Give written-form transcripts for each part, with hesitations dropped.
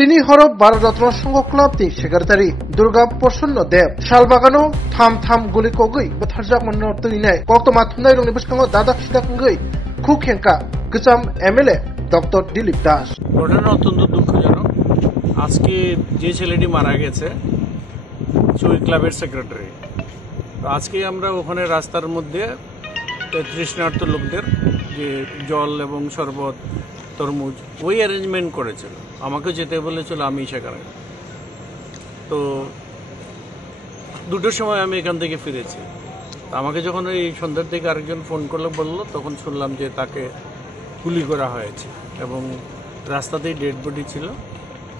তিনি হরফ বাররত্ন সংঘ ক্লাবनि सेक्रेटारि दुर्गा प्रसन्न देव शालबागानाव थाम थाम गुलि कगै बुथारजाक मोननो तैनाय कक्तमा थुनाय रंनि बिस्कांगाव दादा खिदाखंगै खुखेंका गोजाम एमएलए डॉक्टर दिलीप दास। ঘটনা অত্যন্ত দুঃখজনক। আজকে যে ছেলেটি মারা গেছে ওই ক্লাবের সেক্রেটারি, আজকে আমরা ওখানে রাস্তার মধ্যে তৃষ্ণার্ত লোকদের যে জল এবং শরবত তরমুজ ওই অ্যারেঞ্জমেন্ট করেছিল, আমাকে যেতে বলেছিল, আমি সেখানে। তো 2টোর সময় আমি এখান থেকে ফিরেছি। আমাকে যখন ওই সন্ধ্যার দিকে আরেকজন ফোন করলো বললো, তখন শুনলাম যে তাকে গুলি করা হয়েছে এবং রাস্তাতেই ডেড বডি ছিল।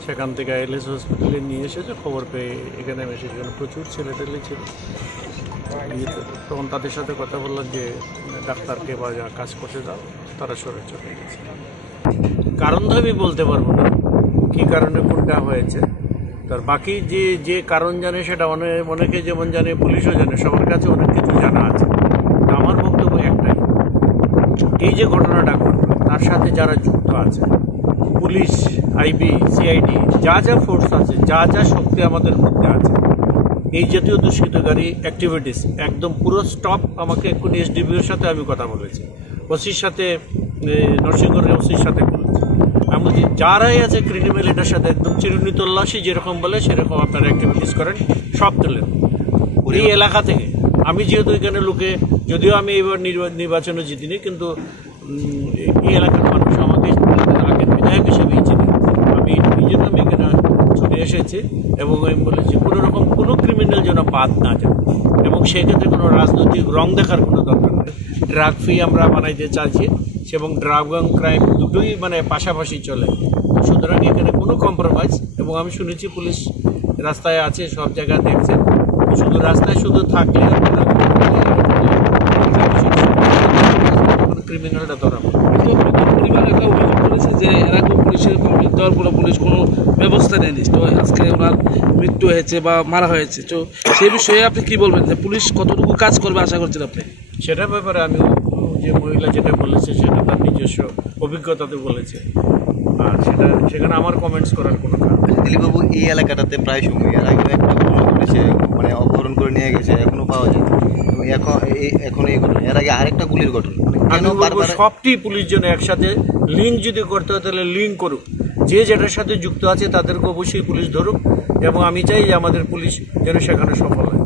সেখান থেকে এলএস হসপিটালে নিয়ে এসেছে, খবর পেয়ে এখানে এসে সেখানে প্রচুর ছেলেটেলে ছিল। তখন তাদের সাথে কথা বললাম যে ডাক্তারকে বা যা কাজ করতে দাও, তারা সরে চলে গেছে। কারণ তো আমি বলতে পারবো না কী কারণে কোনটা হয়েছে, তার বাকি যে কারণ জানে সেটা অনেকে যেমন জানে, পুলিশও জানে, সবার কাছে অনেক কিছু জানা আছে। আমার বক্তব্য একটাই, এই যে ঘটনাটা ঘটলো তার সাথে যারা যুক্ত আছে, পুলিশ, আইবি, সিআইডি, যা যা ফোর্স আছে, যা যা শক্তি আমাদের মধ্যে আছে, এই জাতীয় দুষ্কৃতকারী অ্যাক্টিভিটিস একদম পুরো স্টপ। আমাকে এক্ষুনি এসডিপিওর সাথে আমি কথা বলেছি, ওসির সাথে, নরসিংগড়ের ওসির সাথে বলেছি। আমি বলছি যারাই আছে ক্রিমিনাল এটার সাথে একদম চিরুনি তল্লাশি, যেরকম বলে সেরকম আপনারা অ্যাক্টিভিটিস করেন, সব তোলেন এই এলাকা থেকে। আমি যেহেতু এখানে লোকে, যদিও আমি এবার নির্বাচনে জিতিনি, কিন্তু এই এলাকার মানুষ আমাকে আগের বিধায়ক হিসেবেই চিনি। আমি এই জন্য আমি এখানে চলে এসেছি এবং আমি বলেছি কোনো ক্রিমিনাল যেন বাদ না যায় এবং সেক্ষেত্রে কোনো রাজনৈতিক রং দেখার কোনো দরকার নেই। ড্রাগ ফ্রি আমরা বানাইতে চাইছি এবং ড্রাগ এবং ক্রাইম দুটোই পাশাপাশি চলে, সুতরাং এখানে কোনো কম্প্রোমাইজ। এবং আমি শুনেছি পুলিশ রাস্তায় আছে, সব জায়গায় দেখছে, শুধু রাস্তায় শুধু থাকলে ক্রিমিনালটা ধরা অভিযোগ করেছে যে এরকম পুলিশের কমপ্লেন দেওয়ার পরে পুলিশ কোনো ব্যবস্থা নেয়নি, তো আজকে ওনার মৃত্যু হয়েছে বা মারা হয়েছে। তো সেই বিষয়ে আপনি কি বলবেন, যে পুলিশ কতটুকু কাজ করবে আশা করছেন আপনি? সেটার ব্যাপারে আমি, যে মহিলা যেটা বলেছে সেটা তার নিজস্ব অভিজ্ঞতাতে বলেছে, আর সেখানে আমার কমেন্টস করার কোনো কারণ নেই। দিলীপবাবু, এই এলাকাটাতে প্রায় সময় এর আগে একটা ঘটনা ঘটেছে, অপহরণ করে নিয়ে গেছে, এখনো পাওয়া যায়, এখন এই ঘটনা, এর আগে আরেকটা গুলির ঘটনা। সবটি পুলিশ যেন একসাথে লিঙ্ক যদি করতে হয় তাহলে লিঙ্ক করুক, যে যেটার সাথে যুক্ত আছে তাদেরকে অবশ্যই পুলিশ ধরুক এবং আমি চাই যে আমাদের পুলিশ যেন সেখানে সফল হয়।